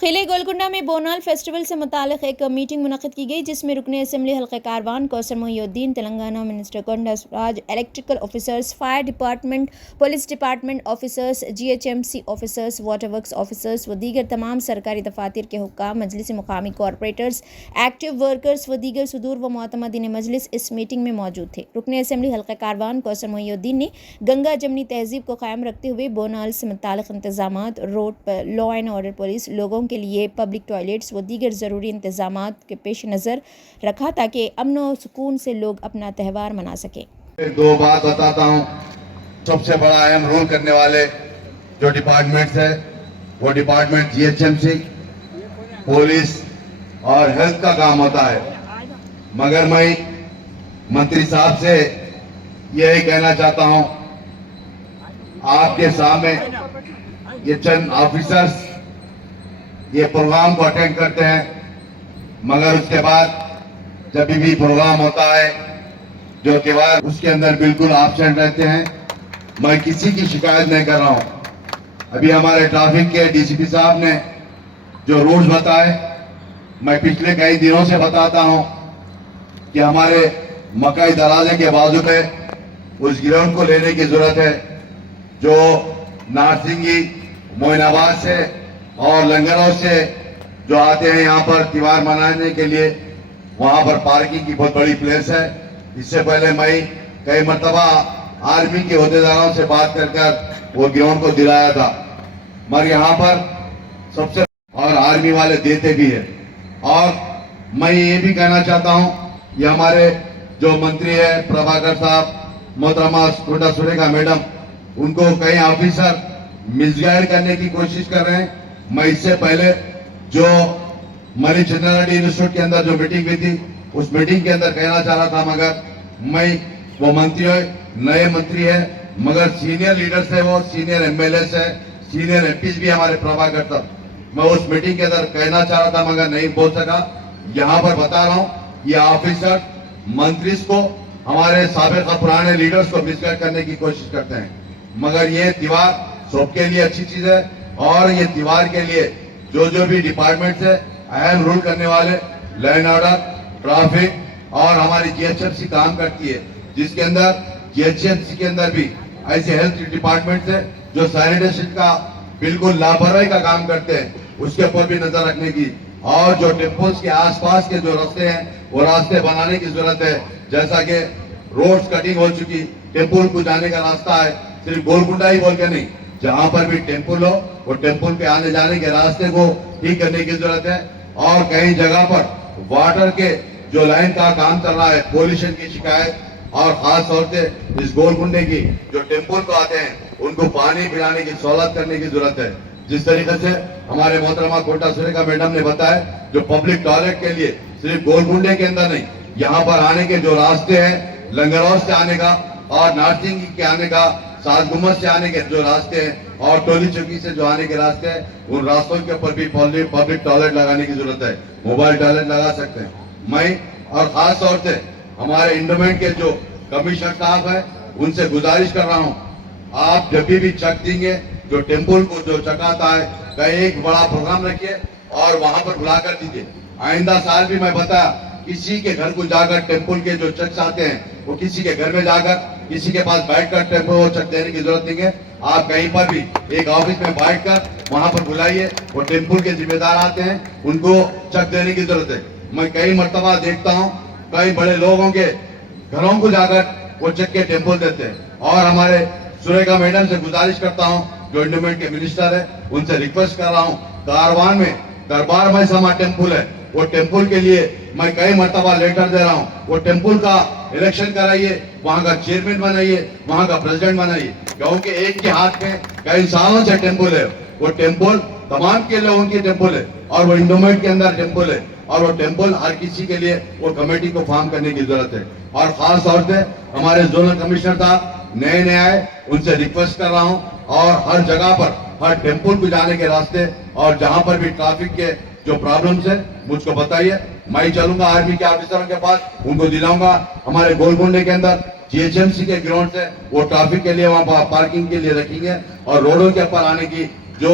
किले गोलकुंडा में बोनाल फेस्टिवल से मुतालिक एक मीटिंग मुनक़िद की गई, जिसमें रुकने असम्बली हल्क़े Karwan Kausar Mohiuddin, Telangana minister Konda Swaraj, electrical officers, fire department, police department officers, GHMC officers, water works officers व दीगर तमाम सरकारी दफातर के हुक्काम, मजलिस मुकामी कॉरपोरेटर्स, एक्टिव वर्कर्स व दीगर सदूर व मोतमदीन मजलिस इस मीटिंग में मौजूद थे। रुकने असम्बली हल्क़े कारवान कौसर मोहिउद्दीन ने गंगा जमनी तहजीब को कायम रखते हुए बोनाल से मुतालिक इंतजामात, रोड पर लॉ एंड ऑर्डर पुलिस, लोगों के लिए पब्लिक टॉयलेट्स व दीगर ज़रूरी इंतजामात के पेश नज़र रखा ताकि अमन व सुकून से लोग अपना त्यौहार मना सकें। दो बात बताता हूँ। सबसे बड़ा अहम रोल करने वाले जो डिपार्टमेंट्स है वो डिपार्टमेंट GHMC, पुलिस और हेल्थ का काम होता है। मगर मैं मंत्री साहब से यही कहना चाहता हूँ, आपके सामने ये चंद ऑफिसर्स ये प्रोग्राम को अटेंड करते हैं, मगर उसके बाद जब भी प्रोग्राम होता है जो त्योहार उसके अंदर बिल्कुल एब्सेंट रहते हैं। मैं किसी की शिकायत नहीं कर रहा हूं। अभी हमारे ट्रैफिक के DCP साहब ने जो रूल्स बताए, मैं पिछले कई दिनों से बताता हूं कि हमारे मकई दरवाजे के बाजू पे उस ग्राउंड को लेने की जरूरत है जो नारसिंगी, मोइनाबाद से और लंगरौर से जो आते हैं यहाँ पर त्योहार मनाने के लिए। वहां पर पार्किंग की बहुत बड़ी प्लेस है। इससे पहले मैं कई मरतबा आर्मी के अहदेदारों से बात कर वो ग्राउंड को दिलाया था, मगर यहाँ पर सबसे और आर्मी वाले देते भी है। और मैं ये भी कहना चाहता हूँ, ये हमारे जो मंत्री है प्रभाकर साहब, मोहतरमा कोंडा सुरेखा मैडम, उनको कई ऑफिसर मिसगाइड करने की कोशिश कर रहे हैं। मैं इससे पहले जो मनी चंद्रा रेड्डी इंस्टीट्यूट के अंदर जो मीटिंग हुई थी, उस मीटिंग के अंदर कहना चाह रहा था, मगर मैं वो मंत्री है, नए मंत्री है, मगर सीनियर लीडर्स है, वो सीनियर MLAs है, सीनियर MPs भी हमारे प्रभाकर साहब, मैं उस मीटिंग के अंदर कहना चाह रहा था मगर नहीं बोल सका। यहाँ पर बता रहा हूँ, ये ऑफिसर मंत्री को, हमारे साबिक़ पुराने लीडर्स को मिसगाइड करने की कोशिश करते हैं। मगर ये त्योहार सबके लिए अच्छी चीज है और ये त्योहार के लिए जो भी डिपार्टमेंट है अहम रोल करने वाले, लैंड ऑर्डर, ट्रैफिक और हमारी GHMC काम करती है, जिसके अंदर GHMC के अंदर भी ऐसे हेल्थ डिपार्टमेंट है जो सैनिटेशन का बिल्कुल लापरवाही का काम करते हैं, उसके ऊपर भी नजर रखने की। और जो टेम्पल्स के आसपास के जो रास्ते हैं वो रास्ते बनाने की जरूरत है। जैसा कि रोड्स कटिंग हो चुकी, टेम्पल को जाने का रास्ता है, सिर्फ गोलकुंडा ही बोल के नहीं, जहां पर भी टेम्पल हो वो टेम्पल के आने जाने के रास्ते को ठीक करने की जरूरत है। और कई जगह पर वाटर के जो लाइन का काम चल रहा है, पोल्यूशन की शिकायत, और खास तौर से इस गोलकुंडे की जो टेम्पल को आते हैं उनको पानी पिलाने की सहूलत करने की जरूरत है। जिस तरीके से हमारे मोहतरमा कोटा सुरेखा मैडम ने बताया, जो पब्लिक टॉयलेट के लिए सिर्फ गोलकुंडे के अंदर नहीं, यहाँ पर आने के जो रास्ते हैं, लंगरौर से आने का और नारसिंगी के आने का, सात गुम्बद से आने के जो रास्ते हैं और टोली चौकी से जो आने के रास्ते हैं, उन रास्तों के ऊपर भी पब्लिक टॉयलेट लगाने की जरूरत है। मोबाइल टॉयलेट लगा सकते हैं। मैं और खास तौर से हमारे इंडोमेंट के जो कमिश्नर साहब है उनसे गुजारिश कर रहा हूँ, आप जब भी चक देंगे जो टेम्पल को जो चकाता है, कहीं एक बड़ा प्रोग्राम रखिए और वहां पर बुला कर दीजिए। आइंदा साल भी मैं बताया, किसी के घर को जाकर टेम्पल के जो चक्स आते हैं वो किसी के घर में जाकर किसी के पास बैठकर टेम्पल वो चक देने की जरूरत नहीं है। आप कहीं पर भी एक ऑफिस में बैठकर वहां पर बुलाइए, वो टेम्पल के जिम्मेदार आते हैं, उनको चक देने की जरूरत है। मैं कई मर्तबा देखता हूँ कई बड़े लोगों के घरों को जाकर वो चक के टेम्पल देते हैं। और हमारे सुरेखा मैडम से गुजारिश करता हूँ, जो इंडोमेंट के मिनिस्टर है, उनसे रिक्वेस्ट कर रहा हूँ, कारवान में दरबार में समा टेम्पल है, वो टेम्पल के लिए मैं कई मर्तबा लेटर दे रहा हूँ, वो टेम्पल का इलेक्शन कराइए, वहां का चेयरमैन बनाइए, वहां का प्रेसिडेंट बनाइए, क्योंकि एक के हाथ में कई सालों से टेम्पल है। वो टेम्पल तमाम के लोगों की टेम्पल है और वो इंडोमेंट के अंदर टेम्पल है, और वो टेम्पल हर किसी के लिए वो कमेटी को फॉर्म करने की जरूरत है। और खास तौर से हमारे जोनल कमिश्नर साहब नए आए, उनसे रिक्वेस्ट कर रहा हूँ, और हर जगह पर हर टेम्पल को जाने के रास्ते और जहां पर भी ट्रैफिक के जो प्रॉब्लम्स है मुझको बताइए, मैं चलूंगा आर्मी के ऑफिसरों के पास, उनको दिलाऊंगा। हमारे गोलकुंडे के अंदर GHMC के ग्राउंड से वो ट्रैफिक के लिए वहां पार्किंग के लिए रखेंगे, और रोडों के ऊपर आने की जो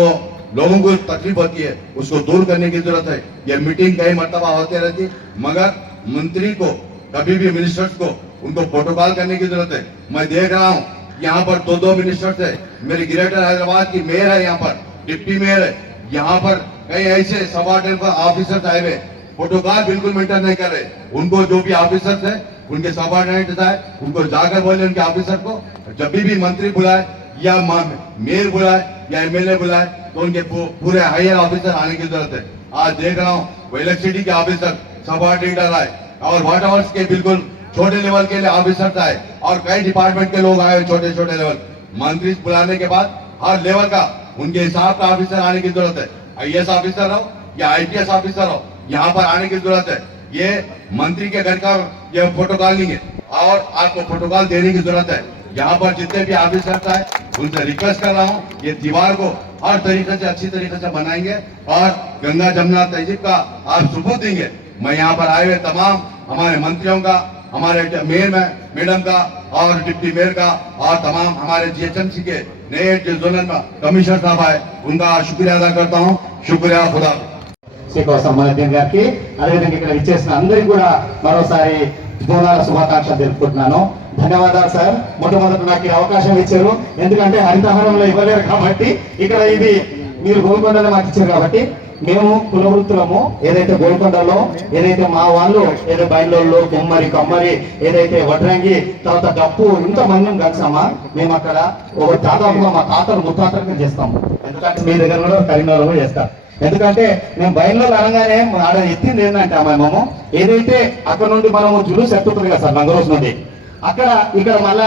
लोगों को तकलीफ होती है उसको दूर करने की जरूरत है। ये मीटिंग कई मरतबा होती रहती, मगर मंत्री को कभी भी मिनिस्टर्स को उनको प्रोटोकॉल करने की जरूरत है। मैं देख रहा हूँ यहाँ पर दो मिनिस्टर्स है, मेरी ग्रेटर हैदराबाद की मेयर है, यहाँ पर डिप्टी मेयर है, यहाँ पर कई ऐसे सबऑर्डिनेट ऑफिसर्स आए हुए प्रोटोकॉल बिल्कुल मेंटेन नहीं कर रहे। उनको जो भी ऑफिसर्स है उनके सबऑर्डिनेट है उनको जाकर बोले उनके ऑफिसर को जब भी मंत्री बुलाए या मेयर बुलाए या एमएलए बुलाए तो उनके पूरे हायर ऑफिसर आने की जरूरत है। आज देख रहा हूँ वो इलेक्ट्रिसिटी के ऑफिसर सबऑर्डिनेट आए और वाटर वर्क्स के बिल्कुल छोटे लेवल के लिए ऑफिसर आए और कई डिपार्टमेंट के लोग आए छोटे छोटे लेवल। मंत्री बुलाने के बाद हर लेवल का उनके हिसाब का ऑफिसर आने की जरूरत है। आईएएस ऑफिसर हो या आईपीएस ऑफिसर हो, यहाँ पर आने की जरूरत है। ये मंत्री के घर का ये प्रोटोकॉल नहीं है और आपको प्रोटोकॉल देने की जरूरत है। यहाँ पर जितने भी ऑफिसर है उनसे रिक्वेस्ट कर रहा हूँ ये दीवार को हर तरीके से अच्छी तरीके से बनाएंगे और गंगा जमुना तहजीब का आप सबूत देंगे। मैं यहाँ पर आए हुए तमाम हमारे मंत्रियों का, हमारे मेयर मैडम का और डिप्टी मेयर का और तमाम हमारे जीएचएमसी के नए जो जोनल कमिश्नर साहब आए उनका शुक्रिया अदा करता हूँ। शुक्रिया, खुदा కోసం మహేంద్ర గారికి అదేవిధంగా ఇక్కడ ఇచ్చేసిన అందరికీ కూడా మరోసారి బోనాల శుభాకాంక్షలు తెలుపుకుంటున్నాను. ధన్యవాదాలు సార్. మొట్టమొదటి నాకు ఈ అవకాశం ఇచ్చారు, ఎందుకంటే హరితహారంలో ఇవ్వలేరు కాబట్టి ఇక్కడ ఇది మీరు గోల్కొండలో మాకు ఇచ్చారు కాబట్టి మేము కుల వృత్తులము ఏదైతే గోల్కొండలో ఏదైతే మా వాళ్ళు ఏదైతే బయలులో కుమ్మరి కమ్మరి ఏదైతే వడ్రంగి తర్వాత డప్పు ఇంతమందిని కలిసామా మేము అక్కడ ఒక దాదాపుగా మా తాతలు ముత్తాతలు చేస్తాము. ఎందుకంటే మీ దగ్గర కూడా కరీంనగర్లో చేస్తారు. ఎందుకంటే మేము బయలులో అనగానే ఆడ ఎత్తింది ఏంటంటే మేము ఏదైతే అక్కడ నుండి మనము జులూస్ ఎత్తుతుంది కదా సార్ నంగరోజు నుండి అక్కడ ఇక్కడ మళ్ళా